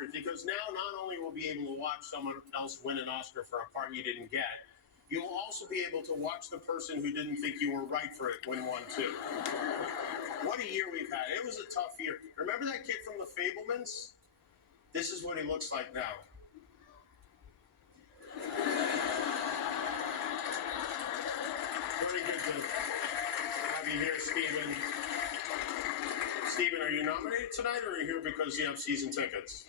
actors, because now not only will be able to watch someone else win an Oscar for a part you didn't get, you'll also be able to watch the person who didn't think you were right for it win one too. What a year we've had. It was a tough year. Remember that kid from The Fablemans? This is what he looks like now. Very good to have you here, Stephen. Stephen, are you nominated tonight, or are you here because you have season tickets?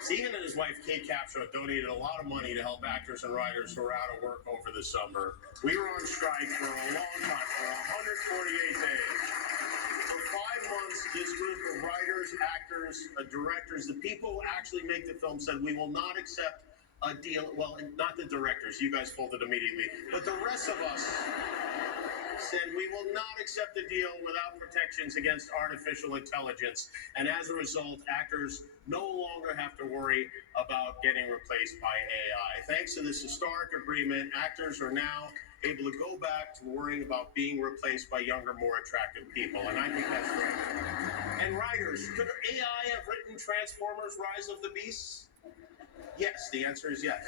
Stephen and his wife, Kate Capshaw, donated a lot of money to help actors and writers who are out of work over the summer. We were on strike for a long time, for 148 days. For 5 months, this group of writers, actors, directors, the people who actually make the film said, we will not accept a deal. Well, not the directors. You guys folded immediately. But the rest of us said we will not accept a deal without protections against artificial intelligence. And as a result, actors no longer have to worry about getting replaced by AI. Thanks to this historic agreement, actors are now able to go back to worrying about being replaced by younger, more attractive people. And I think that's great. And writers, could AI have written Transformers: Rise of the Beasts? Yes, the answer is yes.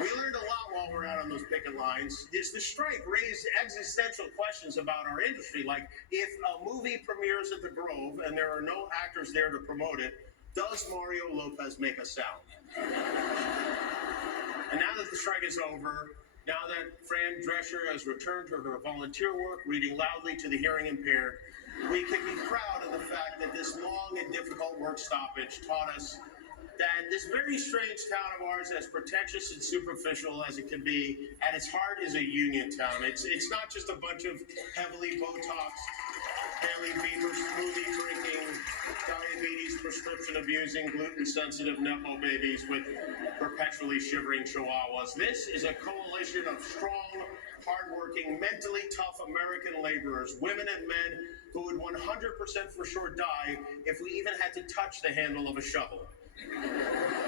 We learned a lot while we were out on those picket lines. The strike raised existential questions about our industry, like if a movie premieres at the Grove and there are no actors there to promote it, does Mario Lopez make a sound? And now that the strike is over, now that Fran Drescher has returned to her volunteer work, reading loudly to the hearing impaired, we can be proud of the fact that this long and difficult work stoppage taught us that this very strange town of ours, as pretentious and superficial as it can be, at its heart is a union town. It's not just a bunch of heavily Botoxed, Hailey Bieber smoothie drinking, diabetes prescription abusing, gluten sensitive Nepo babies with perpetually shivering chihuahuas. This is a coalition of strong, hardworking, mentally tough American laborers, women and men who would 100% for sure die if we even had to touch the handle of a shovel.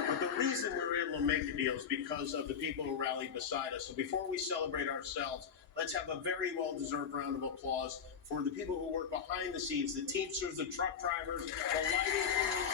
But the reason we're able to make the deal is because of the people who rallied beside us. So before we celebrate ourselves, let's have a very well-deserved round of applause for the people who work behind the scenes, the Teamsters, the truck drivers, the lighting crews.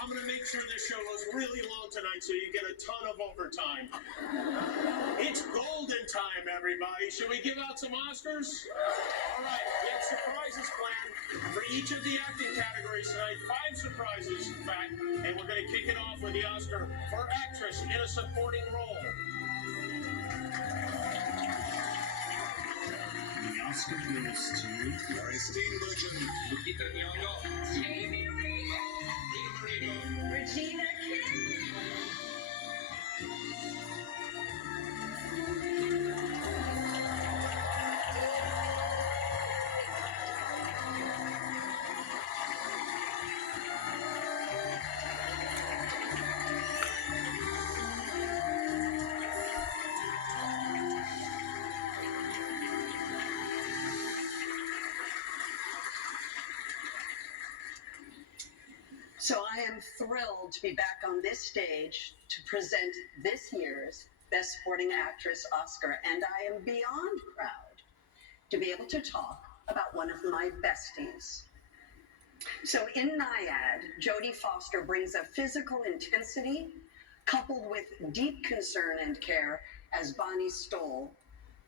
I'm going to make sure this show goes really long tonight so you get a ton of overtime. It's golden time, everybody. Should we give out some Oscars? All right, we have surprises planned for each of the acting categories tonight. 5 surprises, in fact, and we're going to kick it off with the Oscar for actress in a supporting role. The Oscar goes to Christine Legend, Lupita Nyong'o, Amy Regina King. So I am thrilled to be back on this stage to present this year's Best Supporting Actress Oscar, and I am beyond proud to be able to talk about one of my besties. So in Nyad, Jodie Foster brings a physical intensity coupled with deep concern and care as Bonnie Stoll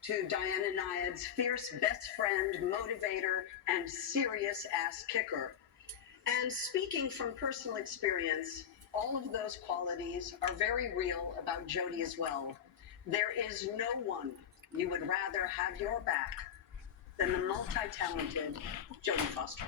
to Diana Nyad's fierce best friend, motivator, and serious ass kicker. And speaking from personal experience, all of those qualities are very real about Jodie as well. There is no one you would rather have your back than the multi-talented Jodie Foster.